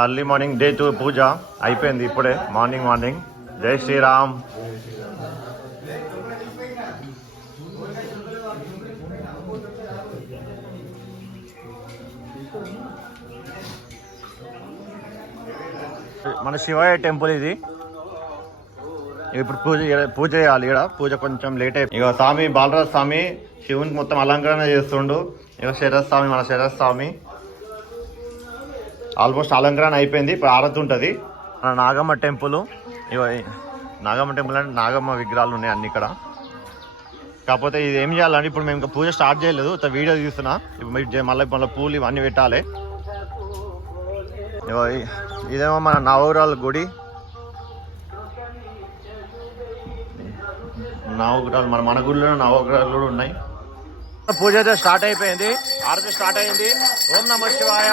Early morning day 2 పూజ అయిపోయింది ఇప్పుడే morning. జై శ్రీరామ్. మన శివయ్య టెంపుల్ ఇది. ఇప్పుడు పూజ చేయాలి. ఇక్కడ పూజ కొంచెం లేట్ అయిపోయింది. ఇక స్వామి బాలరాజు స్వామి శివునికి మొత్తం అలంకరణ చేస్తుండు. ఇక శరస్వామి మన శరస్వామి ఆల్మోస్ట్ అలంకరణ అయిపోయింది. ఇప్పుడు ఆరతి ఉంటుంది. మన నాగమ్మ టెంపుల్. ఇక నాగమ్మ టెంపుల్ అంటే నాగమ్మ విగ్రహాలు ఉన్నాయి అన్ని ఇక్కడ. కాకపోతే ఇది ఏం చేయాలంటే ఇప్పుడు మేము ఇంకా పూజ స్టార్ట్ చేయలేదు. వీడియో తీస్తున్నా. ఇప్పుడు మళ్ళీ పూలు ఇవన్నీ పెట్టాలి. ఇదేమో మన నవగ్రహాల గుడి. నవగ్రహాలు మన గుడిలో నవగ్రహాలు కూడా ఉన్నాయి. పూజ అయితే స్టార్ట్ అయిపోయింది. ఆరతి స్టార్ట్ అయింది. ఓం నమః శివాయ.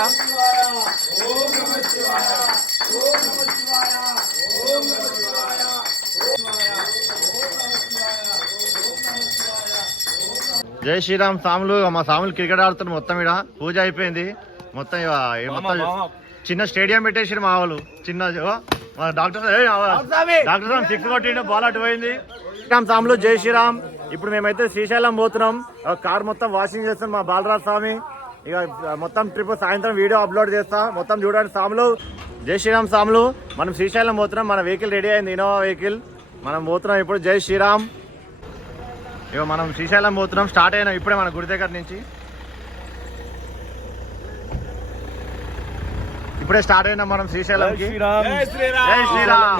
జై శ్రీరామ్. సాములు మా సాములు క్రికెట్ ఆడుతున్నారు మొత్తం. ఇక్కడ పూజ అయిపోయింది మొత్తం. చిన్న స్టేడియం పెట్టేసి మా వాళ్ళు చిన్న డాక్టర్ సాబ్ 6 కొట్టిండు. బాల్ అటు పోయింది. సాములు జై శ్రీరామ్. ఇప్పుడు మేమైతే శ్రీశైలం పోతున్నాం. కార్ మొత్తం వాషింగ్ చేస్తాం మా బాలరాజ్ స్వామి. ఇక మొత్తం ట్రిప్ సాయంత్రం వీడియో అప్లోడ్ చేస్తా. మొత్తం చూడండి సాములు. జై శ్రీరామ్ సాములు. మనం శ్రీశైలం పోతున్నాం. మన వెహికల్ రెడీ అయింది. Innova vehicle. మనం పోతున్నాం ఇప్పుడు. జై శ్రీరామ్. ఇక మనం శ్రీశైలం పోతున్నాం. స్టార్ట్ అయినాం ఇప్పుడే మన గుడి దగ్గర నుంచి. ఇప్పుడే స్టార్ట్ అయినాం మనం శ్రీశైలంకి. జై శ్రీరామ్. జై శ్రీరామ్.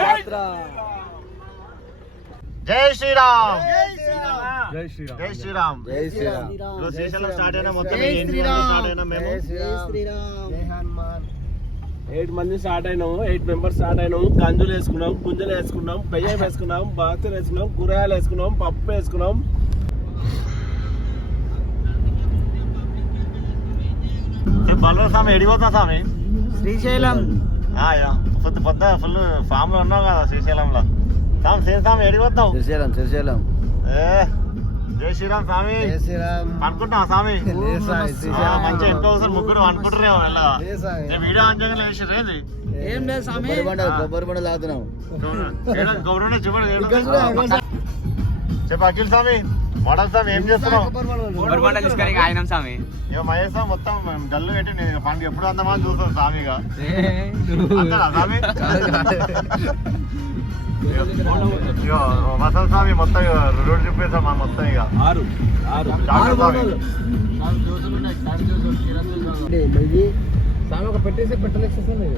జై శ్రీరామ్. జై శ్రీరామ్. జై శ్రీరామ్. జై శ్రీరామ్. శ్రీశైలం స్టార్ట్ అయినా మొత్తం 8 మంది స్టార్ట్ అయినాము. 8 మెంబర్స్ స్టార్ట్ అయినాము. కంజులు వేసుకున్నాం, పుంజలు వేసుకున్నాం, పెయ్యం వేసుకున్నాం, బాతులు వేసుకున్నాం, కూరగాయలు వేసుకున్నాం, పప్పు వేసుకున్నాం. బలరాం స్వామి ఎడిపోతున్నా స్వామి? శ్రీశైలం. పొద్దు ఫుల్ ఫామ్ లో ఉన్నావు కదా శ్రీశైలంలో. స్వామి ఎడిపోతావు? శ్రీశైలం. జై శ్రీరామ్ స్వామి. అనుకుంటున్నా స్వామి మంచిగా ఇంట్లో ముగ్గురు అనుకుంటారేమో వెళ్ళగా. వీడియో ఆన్ చేయగల వేసిరేంది? ఏం లేదు స్వామి. కొబ్బరి బండ లాగుతున్నాం. కొబ్బరి చూపండి. చెప్పు అఖిల్ స్వామి. మోడల్ స్వామి ఏం చేస్తున్నావు? ఇక మహేష్ స్వామి మొత్తం గల్లు పెట్టి నేను పండుగ ఎప్పుడు అంతమంది చూస్తాను స్వామిగా. అంతేనా స్వామి? వసంత స్వామి మొత్తం రోడ్ ట్రిప్ వేసాం మొత్తం. ఇక 6 స్వామి ఒక పెట్టేసి పెట్టలేస్తుంది.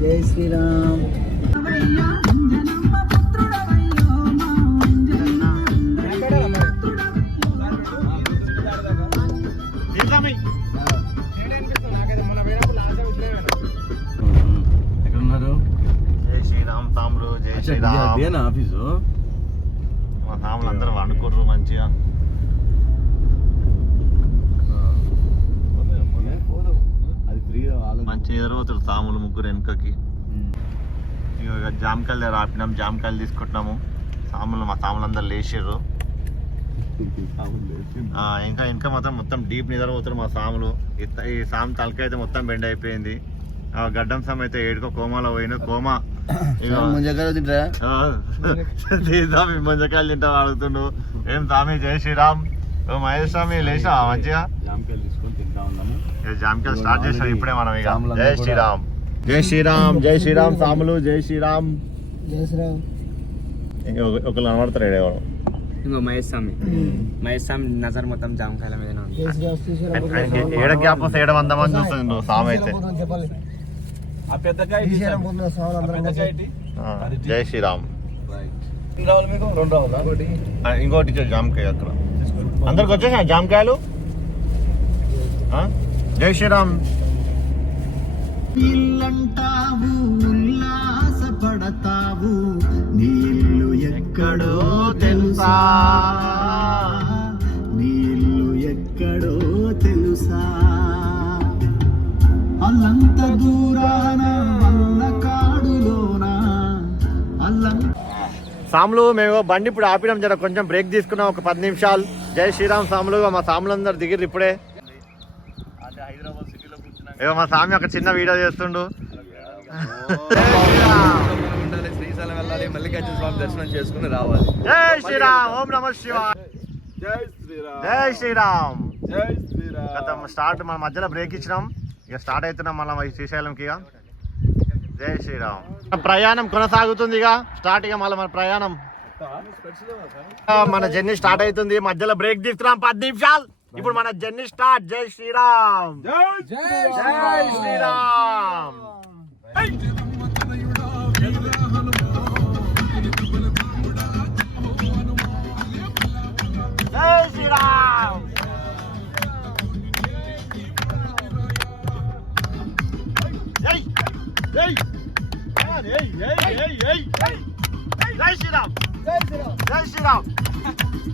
జై శ్రీరామ్. జై శ్రీరామ్ తాములు. జై శ్రీరామ్. ఆఫీసు మా తాములు అందరూ వండుకోర్రు మంచిగా. మంచిగా ఎదురవుతారు తాములు ముగ్గురు వెనుకకి. ఇక జామకాయలు దగ్గర ఆపినాం. జామకాయలు తీసుకుంటున్నాము. మా సాములు అందరు లేచిర్రు. ఇంకా మొత్తం డీప్ నిద్రపోతారు మా సాములు. ఈ సాము తలకాయ అయితే మొత్తం బెండ్ అయిపోయింది. గడ్డం సాము అయితే ఏడుకో కోమాలో పోయిన కోమా. ముంజకాయలు తింటా అడుగుతుండు. ఏం స్వామి? జై శ్రీరామ్. మహేష్ స్వామి లేచా మంచిగా? జామకాయలు స్టార్ట్ చేసాం ఇప్పుడే మనం. ఇక జై శ్రీరామ్. జై శ్రీరామ్. జై శ్రీరామ్ సాములు. జై శ్రీరామ్. జై శ్రీరామ్. ఒకళ్ళు కనబడతారు ఎవరు? ఇంకో మహేష్ స్వామి నజర్ మొత్తం జామకాయల మీద. ఏడ గ్యాప్ వస్తే 700 మంది చూస్తుంది స్వామి అయితే. జై శ్రీరామ్. ఇంకోటి జామకాయ అక్కడ అందరికి వచ్చేసా జామకాయలు. జై శ్రీరామ్. ఇల్లంటావు ఉల్లాసపడతావు నీళ్ళు ఎక్కడో తెలుసా? నీళ్ళు ఎక్కడో తెలుసా? అల్లంత దూరాన అల్ల కాడులోన అల్లం సాములు మేము బండి ఇప్పుడు ఆపినాం, జర కొంచెం బ్రేక్ తీసుకున్నాం ఒక 10 నిమిషాలు. జై శ్రీరామ్ సాములు. మా సాములందరూ దిగిర్రు ఇప్పుడే. ఏమో మా స్వామి ఒక చిన్న వీడియో చేస్తుండు. శ్రీశైలం వెళ్ళాలి, మల్లికార్జున స్వామి దర్శనం చేసుకుని రావాలి. జై శ్రీరామ్. ఓం నమః శివాయ. జై శ్రీరామ్. జై శ్రీరామ్. జై శ్రీరామ్. గత స్టార్ట్ మన మధ్యలో బ్రేక్ ఇచ్చినాం, ఇక స్టార్ట్ అవుతున్నాం మళ్ళీ శ్రీశైలంకి. ఇక జై శ్రీరామ్. ప్రయాణం కొనసాగుతుంది. ఇక స్టార్ట్ ఇక మళ్ళీ మన ప్రయాణం, మన జర్నీ స్టార్ట్ అవుతుంది. మధ్యలో బ్రేక్ తీసుకున్నాం 10 నిమిషాలు. ఇప్పుడు మన జర్నీ స్టార్ట్. జై శ్రీరామ్. జై జై శ్రీరామ్. జై శ్రీరామ్. జై జై జై జై జై జై శ్రీరామ్. జై శ్రీరామ్.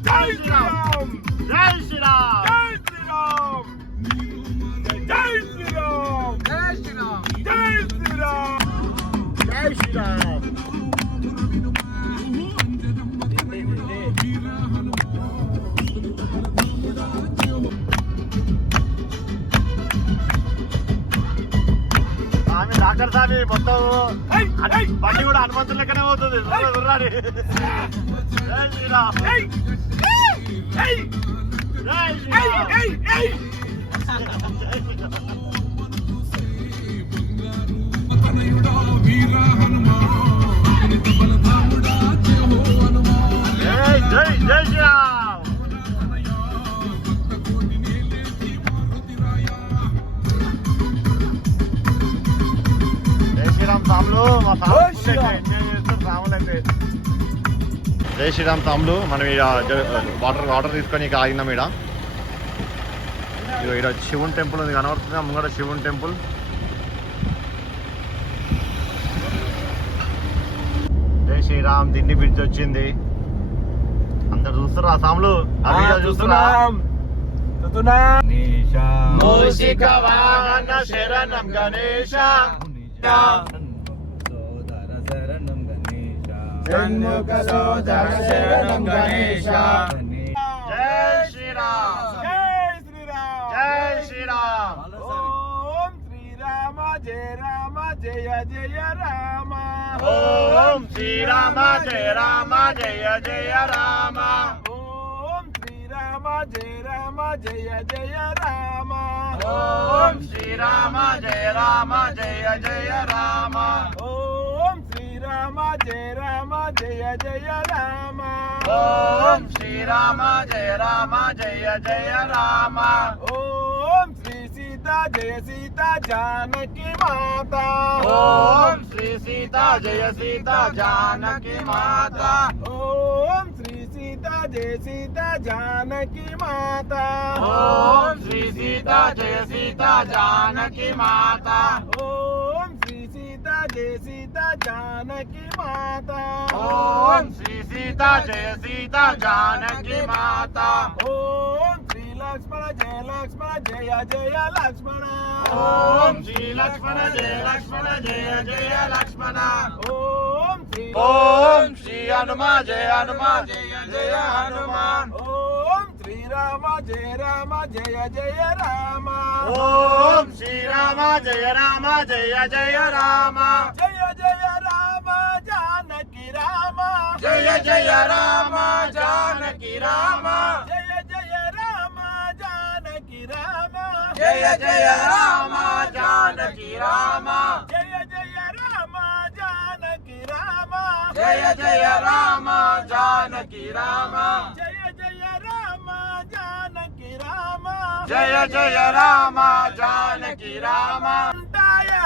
జై శ్రీరామ్. జై శ్రీరామ్. జై శ్రీరామ్. జై శ్రీరామ్. జై శ్రీరామ్. జై శ్రీరామ్. జై శ్రీరామ్. డాక్టర్ సామి మొత్తం బండి కూడా హనుమంతుల లెక్కనే పోతుంది. జై శ్రీరామ్. జై జై జై శ్రీరామ్. జై శ్రీరామ్ సాములు. మా సాములు అయితే జై శ్రీరామ్ సాములు. మనం వాటర్ తీసుకొని ఇక ఆగినాం. ఇక్కడ శివుని టెంపుల్ ఉంది కనబడుతుంది ముంగడ. శివుని టెంపుల్. జై శ్రీరామ్. దిండి బ్రిడ్జ్ వచ్చింది. అందరు చూస్తున్నా సాములు, ఆ వీడియో చూస్తున్నా. మూషిక వాహన శరణం గణేశ. షణ్ముఖ సోదర శరణం గణేశ. జై శ్రీరామ్. జై శ్రీరామ్. జై శ్రీరామ్. ఓం శ్రీరామ జయ రామ జయ జయ రామ. ఓం శ్రీరామ జయ రామ జయ జయ రామ. ఓం శ్రీరామ జయ రామ జయ జయ రామ. ఓం శ్రీరామ జయ రామ జయ జయ రామ. ఓం శ్రీరామ జయ రామ జయ జయ రామ. ఓం శ్రీరామ జయ రామ జయ జయ రామ. ఓం శ్రీ సీతా జయ సీతా జానకి మాత. ఓం శ్రీ సీతా జయ సీతా జానకి మాత. ఓం శ్రీ సీతా జయ సీతా జానకి మాత. ఓం శ్రీ సీతా జయ సీతా జానకి మాత. ఓం శ్రీ సీతా జయ సీతా జానకి మాత. ఓం శ్రీ సీతా జయ సీతా జానకి మాత. ఓం శ్రీ లక్ష్మణ జయ లక్ష్మణ జయ జయ లక్ష్మణ. ఓం శ్రీ లక్ష్మణ జయ లక్ష్మణ జయ జయ లక్ష్మణ. ఓం శ్రీ ఓం శ్రీ హనుమా జయ హనుమా జయ జయ హనుమాన్. ఓం శ్రీరామ జయ రామ జయ జయ రామ. ఓం శ్రీరామ జయ రామ జయ జయ రామ. జయ జయ రామ జానకి రామ. జయ జయ రామ జానకి రామ. జయ జయ రామ జానకి రామ. జయ జయ రామ జానకి రామ. జయ జయ రామ జానకి రామ. జయ జయ రామ జానకి రామ. జయ జయ రామ జానకి రామ. జయ జయ రామ జానకి రామ. ఉంటాయా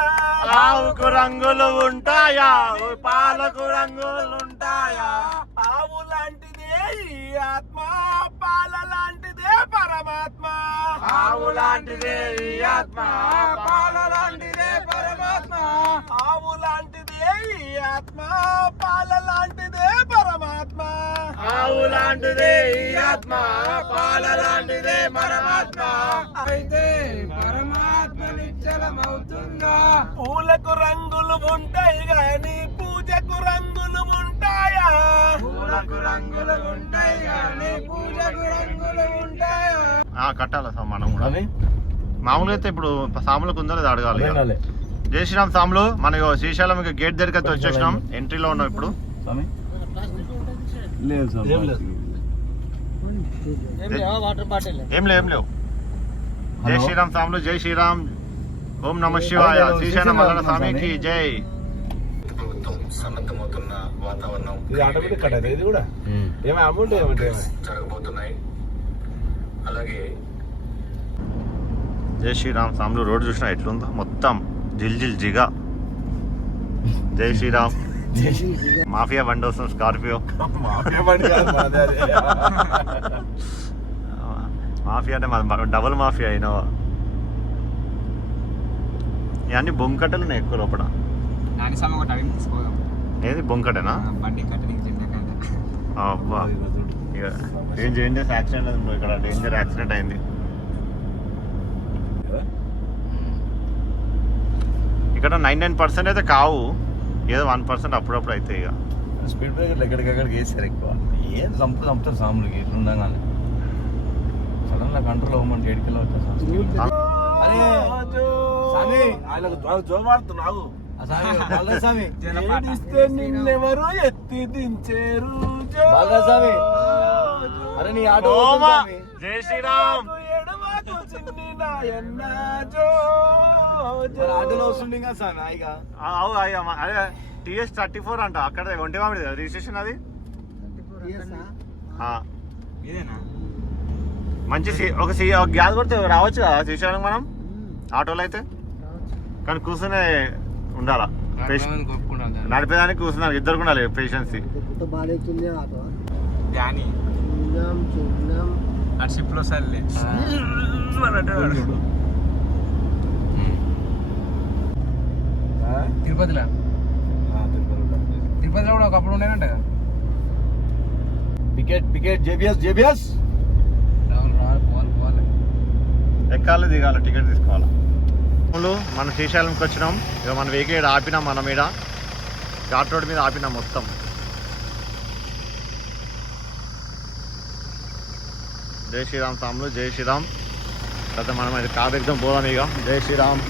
ఆవుకు రంగులు ఉంటాయా, పాలకు రంగులు ఉంటాయా. ఆవు లాంటిదే ఈ ఆత్మ, పాల లాంటిదే పరమాత్మ. ఆవు లాంటిదే ఈ ఆత్మ, పాల లాంటిదే పరమాత్మ. ఆవు లాంటిదే ఈ ఆత్మ, పాల లాంటిదే పరమాత్మ. ఆవు లాంటిదే ఈ ఆత్మ, పాల లాంటిదే పరమాత్మ. అయితే పరమాత్మ నిశ్చలమవుతుందా? పూలకు రంగులు ఉంటాయి గాని పూజకు రంగులు ఉంటాయా? కట్టాలి సార్ మనం కూడా. మామూలుగా అయితే ఇప్పుడు సాములకు ఉందో లేదా అడగాలి. జై శ్రీరామ్ సాములు, మన శ్రీశైలం గేట్ దగ్గరికి అయితే వచ్చేసినాం. ఎంట్రీలో ఉన్నాం ఇప్పుడు. ఏం లేవు. జై శ్రీరామ్ సాములు, జై శ్రీరామ్, ఓం నమ శివాయ, శ్రీశైలం మల్లన్న స్వామికి జై. సన్నద్ధమవుతున్న వాతావరణం ఇది ఆటోమేటిక్ కట్ అవుతుంది. ఇది కూడా ఏమైనా అమౌంట్ జరగబోతున్నాయి. అలాగే జై శ్రీరామ్ సాములు రోడ్డు చూసినా ఎట్లుందో మొత్తం జిల్ జిగా. జై శ్రీరామ్. మాఫియా బండి వస్తుంది, స్కార్పియో. మాఫియా అంటే డబుల్ మాఫియా ఇన్నోవా. ఇవన్నీ బొంకటలు ఉన్నాయి ఎక్కువ లోపల. ఏది బొంకటేనా? అబ్బా, ఇక డేంజర్ యాక్సిడెంట్ అయింది ఇక్కడ. డేంజర్ యాక్సిడెంట్ అయింది ఇక్కడ. 99% అయితే కావు, ఏదో 1% అప్పుడప్పుడు అయితే. ఇక స్పీడ్ బ్రేకర్లు ఎక్కడికెక్కడికి వేసారు ఎక్కువ. ఏం చంపుతారు సాములకి ఇట్లుండగానే. సడన్ గా కంట్రోల్ అవ్వమంటే ఏడుకెళ్ళి జోమాడుతున్నావు. నిన్నెవరు ఎత్తి దించేరు. అరే నీ ఆటో. జై శ్రీరామ్. ఆటోలో వస్తుంది కదా స్వామి. అదే TS 34 అంట. అక్కడ ఒంటి మామిడి రిజిస్ట్రేషన్ అది. మంచి ఒక గ్యాస్ కొడితే రావచ్చు కదా శ్రీశైలం మనం ఆటోలో అయితే. కానీ కూర్చునే ఉండాలా, నడిపేదానికి కూర్చున్నారు. ఇద్దరు ఉండాలి పేషెన్సీ. తిరుపతిలో కూడా ఒకప్పుడు ఉండేనంట. పికెట్ జేబిఎస్ ఎక్కాలి, దిగాలి, టికెట్ తీసుకోవాలి. మన శ్రీశైలంకి వచ్చినాం. ఇక మన వెహికల్ ఆపినాం. మన మీద ఘాట్ రోడ్ మీద ఆపినాం మొత్తం. జై శ్రీరామ్ సాములు, జై శ్రీరామ్. తర్వాత మనం అది కార్ ఎగ్దాం పోదాం ఇక. జై శ్రీరామ్.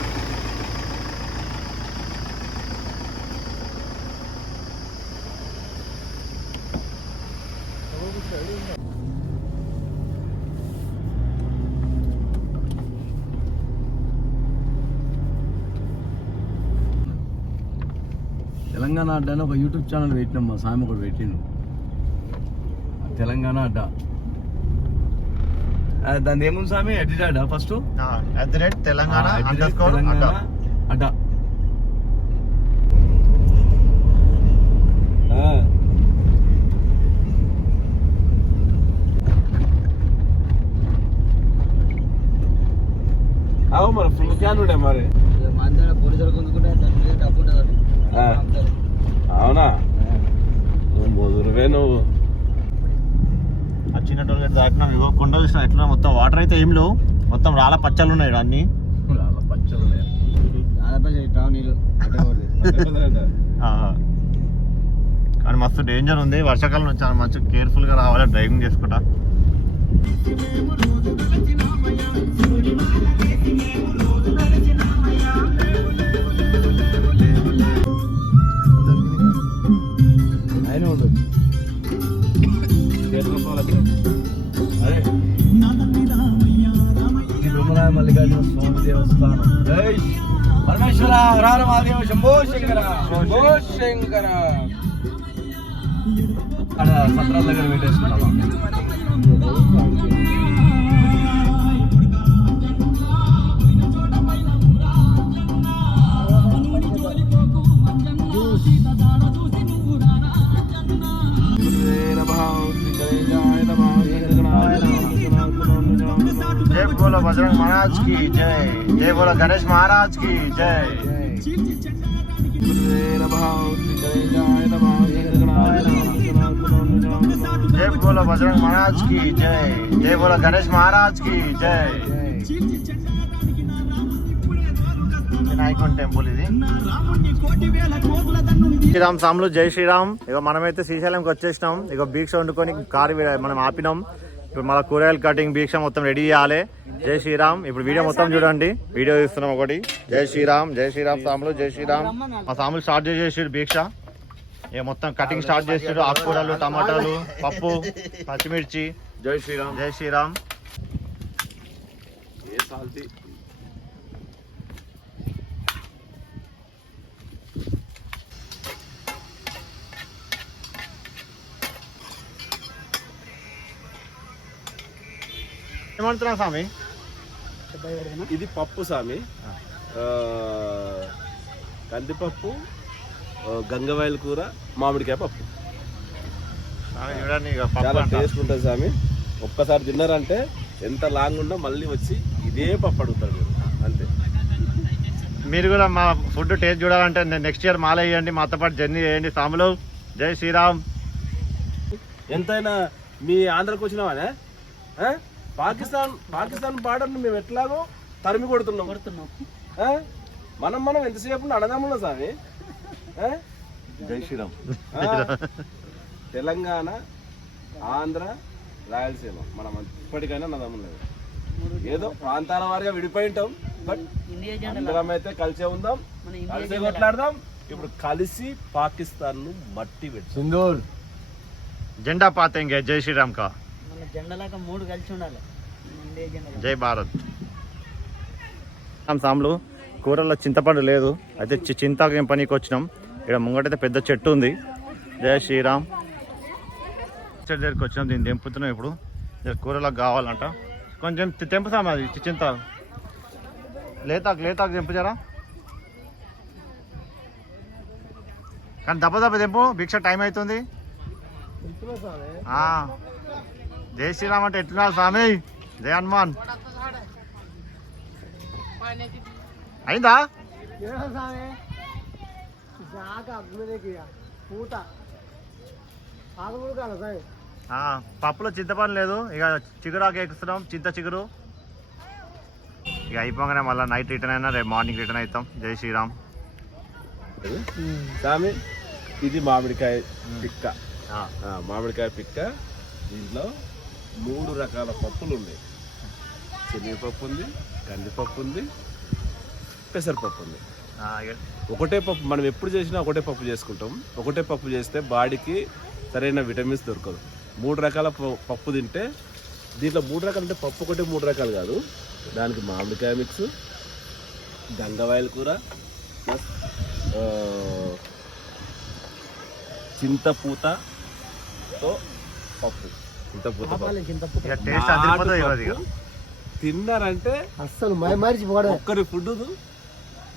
తెలంగాణ అడ్డా అని ఒక యూట్యూబ్ ఛానల్ పెట్టినాం. మా స్వామి ఒకటి పెట్టిండు, తెలంగాణ అడ్డా. దాని ఏముంది స్వామి? అడ్డా ఫస్ట్ తెలంగాణ అడ్డా. మరి ఫుల్ క్యాన్ ఉండే మరి. అవునా? నువ్వు ఆ చిన్న టోల్ గేట్ దాటినాం. ఇగో కొండ చూసిన ఎట్లా మొత్తం వాటర్ అయితే ఏం లేవు, మొత్తం రాళ్ళ పచ్చలు ఉన్నాయి అన్ని. కానీ మస్తు డేంజర్ ఉంది. వర్షాకాలం వచ్చాను, మంచిగా కేర్ఫుల్గా రావాలి డ్రైవింగ్ చేసుకుంటా. మల్లికార్జున స్వామి దేవస్థానం. జై పరమేశ్వర హర మహాదేవ శంభో శంకర శంభో శంకర. అక్కడ సత్రాల దగ్గర పెట్టేసుకున్నావా? जय बोलो बजरंग महाराज की जय. जय बोलो गणेश महाराज की जय. जय बोलो बजरंग महाराज की जय. जय बोलो गणेश महाराज की जय. వినాయకుని టెంపుల్ ఇది. శ్రీరామ్ సాములు, జై శ్రీరామ్. ఇక మనమైతే శ్రీశైలంకి వచ్చేసినాం. ఇక భీక్ష వండుకొని కారు మనం ఆపినాం. ఇప్పుడు మన కూరగాయలు కటింగ్ భీక్ష మొత్తం రెడీ చేయాలి. జై శ్రీరామ్. ఇప్పుడు వీడియో మొత్తం చూడండి, వీడియో తీస్తున్నాం ఒకటి. జై శ్రీరామ్, జై శ్రీరామ్ సాములు, జై శ్రీరామ్. మా సాములు స్టార్ట్ చేసేసారు భీక్ష. ఇక మొత్తం కటింగ్ స్టార్ట్ చేసారు. ఆకుకూరలు, టమాటాలు, పప్పు, పచ్చిమిర్చి. జై శ్రీరామ్. జై శ్రీరామ్. ఏ సాల్తీ ఏమంటున్నా స్వామి? ఇది పప్పు స్వామి, కందిపప్పు, గంగవాయల కూర, మామిడికాయ పప్పు. చూడండి, ఇక పప్పు చాలా అంట. టేస్ట్ ఉంటుంది స్వామి. ఒక్కసారి తిన్నారంటే ఎంత లాంగ్ ఉన్నా మళ్ళీ వచ్చి ఇదే పప్పు అడుగుతారు మీరు, అంతే. మీరు కూడా మా ఫుడ్ టేస్ట్ చూడాలంటే నెక్స్ట్ ఇయర్ మాల వేయండి, మాతో పాటు జర్నీ చేయండి సాములు. జై శ్రీరామ్. ఎంతైనా మీ ఆంధ్రకు వచ్చినావానే, పాకిస్తాన్ బార్డర్ మేము ఎట్లాగో తరిమి కొడుతున్నాం. మనం ఎంతసేపు అన్నదమ్ములో స్వామి. జై శ్రీరామ్. తెలంగాణ, ఆంధ్ర, రాయలసీమ మనం ఇప్పటికైనా అన్నదమ్ములు. ఏదో ప్రాంతాల వారిగా విడిపోయి ఉంటాం, బట్ అందరం అయితే కలిసే ఉందాం, కలిసే కొట్లాడదాం. ఇప్పుడు కలిసి పాకిస్తాన్ ను మట్టి పెట్టి సింధూర్ జెండా పాతేంగే. జై శ్రీరామ్ కా జెండాలాగా 3 కలిసి ఉండాలి. జై భారత్. సాములు కూరల్లో చింతపండు లేదు, అయితే చింతాకు ఏం పనికి వచ్చినాం. ఇక్కడ ముంగటైతే పెద్ద చెట్టు ఉంది. జై శ్రీరామ్. చెట్టు దగ్గరికి వచ్చినాం, దీన్ని తెంపుతున్నాం. ఇప్పుడు కూరలకు కావాలంట. కొంచెం తెంపుతాం, అది చింత లేతాకు తెంపుచారా. కానీ దెబ్బ తెంపు, భిక్ష టైం అవుతుంది. జై శ్రీరామ్ అంటే ఎట్లున్నారు స్వామి? జై హనుమాన్. అయిందా? పప్పులో చింతపండు లేదు, ఇక చిగురాకు ఎక్కుతున్నాం, చింత చిగురు. ఇక అయిపోగానే మళ్ళీ నైట్ రిటర్న్ అయినా, రేపు మార్నింగ్ రిటర్న్ అవుతాం. జై శ్రీరామ్. స్వామి ఇది మామిడికాయ పిక్క. మామిడికాయ పిక్క. దీంట్లో 3 రకాల పప్పులు ఉన్నాయి. శనగపప్పు ఉంది, కందిపప్పు ఉంది, పెసరపప్పు ఉంది. ఒకటే పప్పు మనం ఎప్పుడు చేసినా ఒకటే పప్పు చేసుకుంటాం. ఒకటే పప్పు చేస్తే బాడీకి సరైన విటమిన్స్ దొరకదు. 3 రకాల పప్పు తింటే, దీంట్లో 3 రకాలు అంటే పప్పు ఒకటే 3 రకాలు కాదు. దానికి మామిడికాయ మిక్స్, గంగవాయల కూర, ప్లస్ చింతపూతతో పప్పు. చింతపూత తిన్నారంటే అస్సలు మరిచిపోవడం. ఒక్కరి ఫుడ్,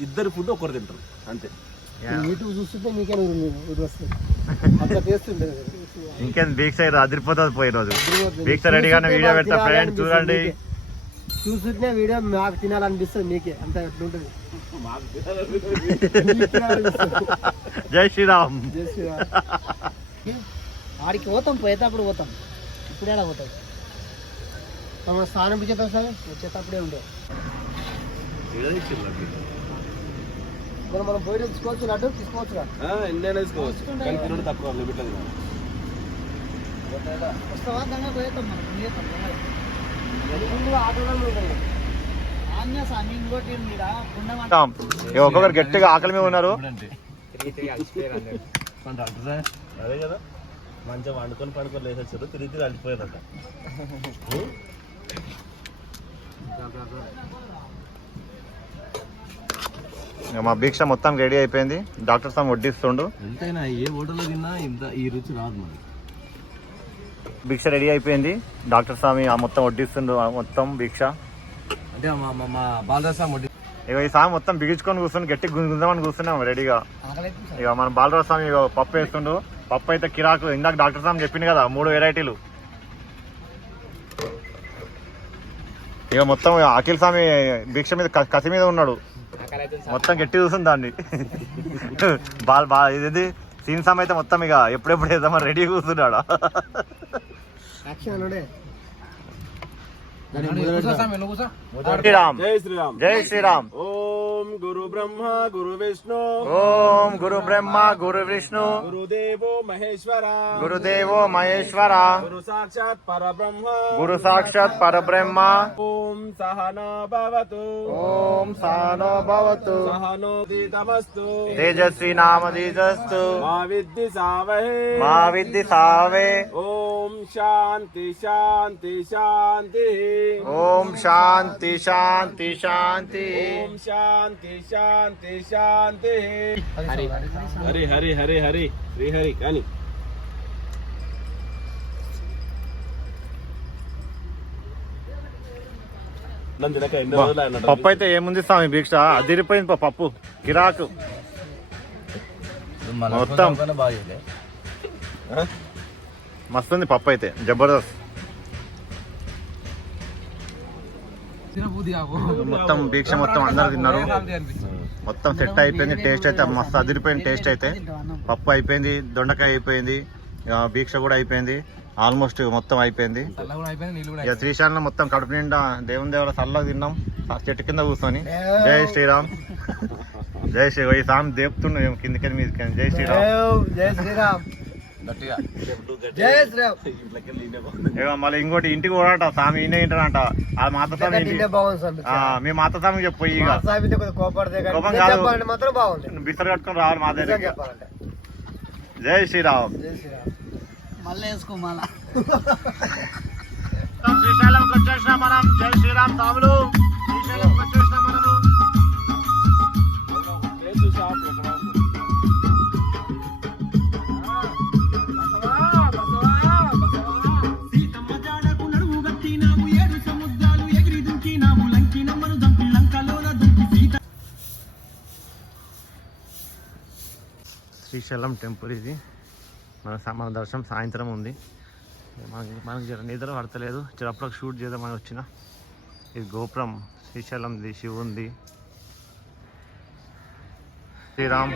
ఇద్దరి ఫుడ్ ఒకరు తింటారు, అంతే. యూట్యూబ్ చూస్తుంటే మీకే అట్లా చేస్తుండే. ఇంకేం బీక్ సైడ్ అదిరిపోతుంది. పోయి రోజు బీక్ సైడ్ రెడీగానే వీడియో పెడతా ఫ్రెండ్స్, చూడండి. చూస్తుంటే వీడియో మాకు తినాలనిపిస్తుంది, మీకే అంత ఎట్లుంటది. జై శ్రీరామ్. ఆడికి పోతాం, పోయేటప్పుడు పోతాం. ఇప్పుడు ఎలా పోతాం? స్నానం పిచ్చేస్తాం సార్, వచ్చేటప్పుడే ఉండే. మనం పోయి తీసుకోవచ్చు, లడ్డు తీసుకోవచ్చు. ఎన్నైనా తీసుకోవచ్చు, కానీ తినడం తక్కువ, లిమిట్లో తినాలి. వస్తావా? దాన్ని పోయేస్తాం మనం. ఆటోలో ఉంటాయి. ఒక్కొక్కరు గట్టిగా ఆకలి మీద ఉన్నారు. అదే కదా, మంచిగా పండుకొని లేసి వచ్చారు, తిరిగి అలిపోయారట. మా భిక్ష మొత్తం రెడీ అయిపోయింది. డాక్టర్ సామ్ వడ్డిస్తుండు. ఎంతైనా ఏ హోటల్లో తిన్నా ఇంత ఈ రుచి రాదు మరి. భిక్ష రెడీ అయిపోయింది. డాక్టర్ స్వామి మొత్తం వడ్డిస్తుండు, మొత్తం భిక్ష. అంటే మా బాలరాజా వడ్డీ. ఇక ఈ సామి మొత్తం బిగించుకొని కూర్చొని గట్టి గుంజుదామని కూర్చున్నాం రెడీగా. ఇక మన బాలరాజు స్వామి పప్పు వేస్తుండు. పప్పు అయితే కిరాకు. ఇందాక డాక్టర్ స్వామి చెప్పింది కదా 3 వెరైటీలు. ఇక మొత్తం అఖిల్ స్వామి భిక్ష మీద కసి మీద ఉన్నాడు, మొత్తం గట్టి చూస్తుంది దాన్ని. ఇది సీన్ స్వామి అయితే మొత్తం ఇక ఎప్పుడెప్పుడు వేద్దామని రెడీ కూర్చున్నాడు. శ్రీరామ్. జై శ్రీరామ్. జై శ్రీరామ్. ఓం ఓం గురు బ్రహ్మ గురు విష్ణు ఓం గురు బ్రహ్మ గురు విష్ణు గురుదేవో మహేశ్వర గురుదేవో మహేశ్వర గురు సాక్షాత్ పరబ్రహ్మ గురు సాక్షాత్ పరబ్రహ్మ ఓం సహనా భవతు ఓం సహనో భవతు సహనో దీతమస్తు తేజస్వి నామధీజస్తు మా విద్ది సావహే మా విద్ది సావే ఓం శాంతి శాంతి శాంతి ఓం శాంతి శాంతి శాంతి ఓం శాంతి శాంతి శాంతి హరి హరి హరి హరి శ్రీ హరి కానీ పప్పు అయితే ఏముంది స్వామి భిక్ష అదిరిపోయింది పప్పు గిరాకు మొత్తం మస్తుంది పప్పు అయితే జబర్దస్త్ మొత్తం భిక్ష మొత్తం అందరు తిన్నారు మొత్తం సెట్ అయిపోయింది టేస్ట్ అయితే మస్తు అదిరిపోయింది టేస్ట్ అయితే పప్పు అయిపోయింది దొండకాయ అయిపోయింది భిక్ష కూడా అయిపోయింది ఆల్మోస్ట్ మొత్తం అయిపోయింది ఇక శ్రీశైలంలో మొత్తం కడుపు నిండా దేవుని దేవుల చల్లగా తిన్నాం ఆ చెట్టు కింద కూర్చొని జై శ్రీరామ్ జై శ్రీ ఈ సామి దేపుతున్నాం కిందికి మీద జై శ్రీరామ్ జై శ్రీరామ్ జై శ్రీరామ్ ఇక మళ్ళీ ఇంకోటి ఇంటికి కూడా స్వామి ఈయన ఏంటంట ఆ మాత స్వామి తింటే బాగుంది స్వామి. మీ మాత స్వామికి చెప్పు ఇక మా స్వామితో కొద్దిగా కోపడితే కానీ కోపం నిజం కాదు. చెప్పాలంటే మాత్రం బాగుంది బిస్తర కట్టుకొని రావాలి మా నిజం దగ్గర చెప్పాలంటే జై శ్రీరామ్ జై శ్రీరామ్ మళ్ళీ వేసుకో మళ్ళా శ్రీశైలంకి వచ్చేసిన మనం జై శ్రీరామ్ స్వాములు శ్రీశైలంకి వచ్చేసిన మనము సీతమ్మ జాడకు నడుము గట్టినావు 7 సముద్రాలు ఎగిరి దుంకినావు లంకినమ్మను దంపి లంకలోన దుంకి సీత శ్రీశైలం టెంపుల్ ఇది మన దర్శనం సాయంత్రం ఉంది మనకి జర నిద్ర పడతలేదు చిరప్పుడు షూట్ చేద్దామని వచ్చిన ఇది గోపురం శ్రీశైలంది శివుంది శ్రీరామ్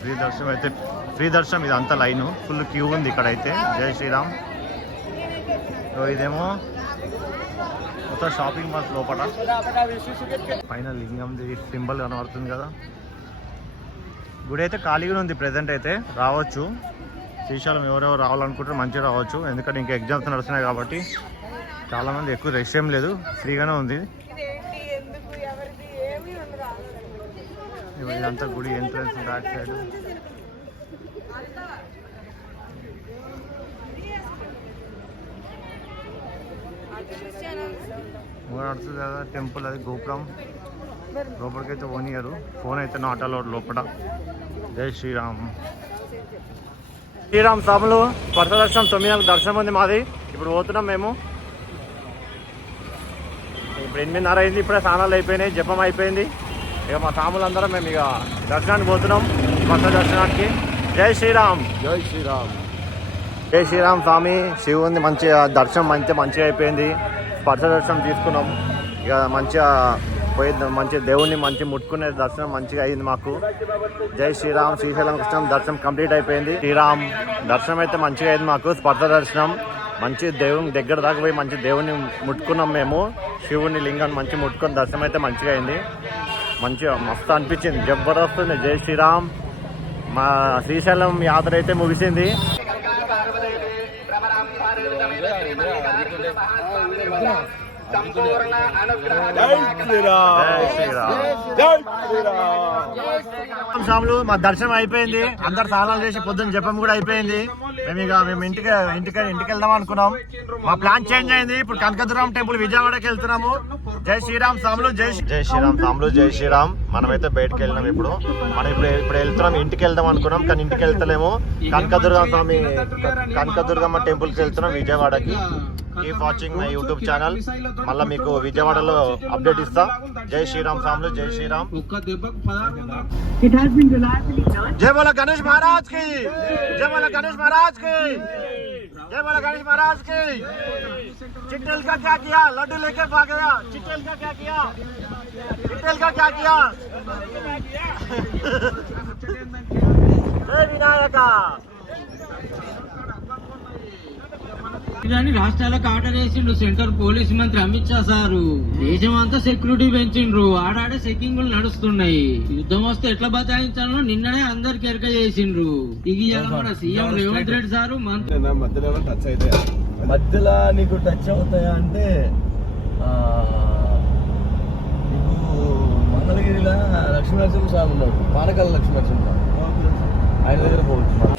ఫ్రీ దర్శనం అయితే ఫ్రీ దర్శనం ఇది అంతా లైన్ ఫుల్ క్యూ ఉంది ఇక్కడైతే జై శ్రీరామ్ సో ఇదేమో మొత్తం షాపింగ్ మాల్స్ లోపల పైన లింగంది సింబల్ కనబడుతుంది కదా గుడి అయితే ఖాళీగా ఉంది ప్రెసెంట్ అయితే రావచ్చు శ్రీశైలం ఎవరెవరు రావాలనుకుంటారో మంచిగా రావచ్చు ఎందుకంటే ఇంకా ఎగ్జామ్స్ నడుస్తున్నాయి కాబట్టి చాలామంది ఎక్కువ రష్ ఏం లేదు ఫ్రీగానే ఉంది ఇదంతా గుడి ఎంట్రన్స్ బ్యాక్ సైడ్ నడుస్తుంది కదా టెంపుల్ అది గోపురం లోపలికైతే పోనీయరు ఫోన్ అయితే నాట్ అలౌడ్ లోపల జై శ్రీరామ్ శ్రీరామ్ స్వాములు స్పర్శ దర్శనం 9 దర్శనం ఉంది మాది ఇప్పుడు పోతున్నాం మేము ఇప్పుడు 8:30 అయింది ఇప్పుడే స్నానాలు అయిపోయినాయి జపం అయిపోయింది ఇక మా స్వాములందరం మేము ఇక దర్శనానికి పోతున్నాం స్పర్శ దర్శనానికి జై శ్రీరామ్ జై శ్రీరామ్ జై శ్రీరామ్ స్వామి శివుని మంచిగా దర్శనం మంచిగా అయిపోయింది స్పర్శ దర్శనం తీసుకున్నాం ఇక మంచిగా పోయింది మంచిగా దేవుణ్ణి మంచిగా ముట్టుకునే దర్శనం మంచిగా అయింది మాకు జై శ్రీరామ్ శ్రీశైలం కృష్ణ దర్శనం కంప్లీట్ అయిపోయింది శ్రీరామ్ దర్శనం అయితే మంచిగా అయింది మాకు స్పర్శ దర్శనం మంచి దేవుని దగ్గర దాకా పోయి మంచి దేవుని ముట్టుకున్నాం మేము శివుని లింగాన్ని మంచిగా ముట్టుకుని దర్శనం అయితే మంచిగా అయింది మంచిగా మస్తు అనిపించింది జబర్దస్త్ ఉంది జై శ్రీరామ్ మా శ్రీశైలం యాత్ర అయితే ముగిసింది స్వాములు మా దర్శనం అయిపోయింది అందరు స్నానాలు చేసి పొద్దున్న జపం కూడా అయిపోయింది మేము ఇంటికి వెళ్దాం అనుకున్నాం మా ప్లాన్ చేంజ్ అయింది ఇప్పుడు కనకదుర్గం టెంపుల్ విజయవాడకి వెళ్తున్నాము జై శ్రీరామ్ స్వాములు జై శ్రీరామ్ స్వాములు జై శ్రీరామ్ మనమైతే బయటకు వెళ్ళినాం ఇప్పుడు మనం ఇప్పుడు వెళ్తున్నాం ఇంటికి వెళ్దాం అనుకున్నాం కానీ ఇంటికి వెళ్తలేము కనకదుర్గమ్మ టెంపుల్కి వెళ్తున్నాం విజయవాడకి keep watching my YouTube channel మళ్ళీ మీకు విజయవాడలో అప్డేట్ ఇస్తా జై శ్రీరామ్ స్వాములు జై శ్రీరామ్ జై బోలో గణేష్ మహారాజ్ కి జై బోలో గణేష్ మహారాజ్ కి जय बोला गणेश महाराज की चिट्टेल का क्या किया लड्डू लेके भाग गया चिट्टेल का क्या किया जय विनायका కానీ రాష్ట్రాలకు ఆర్డర్ వేసిండు సెంట్రల్ పోలీస్ మంత్రి అమిత్ షా సారు. దేశం అంతా సెక్యూరిటీ పెంచిండ్రు, ఆడాడే చెకింగ్లు నడుస్తున్నాయి. యుద్ధం వస్తే ఎట్లా బతాయించాలో నిన్ననే అందరికి ఎరక చేసిండ్రు. ఇక ఇవాళ మన సీఎం రేవంత్ రెడ్డి సారు మంత్రి మధ్యలో టచ్ అయితే మధ్యలో నీకు టచ్ అవుతాయా అంటే నీకు మంగళగిరిలో లక్ష్మీనరసింహ స్వామి ఉన్నాడు, పానకాల లక్ష్మీనరసింహ స్వామి, ఆయన దగ్గర పోవచ్చు.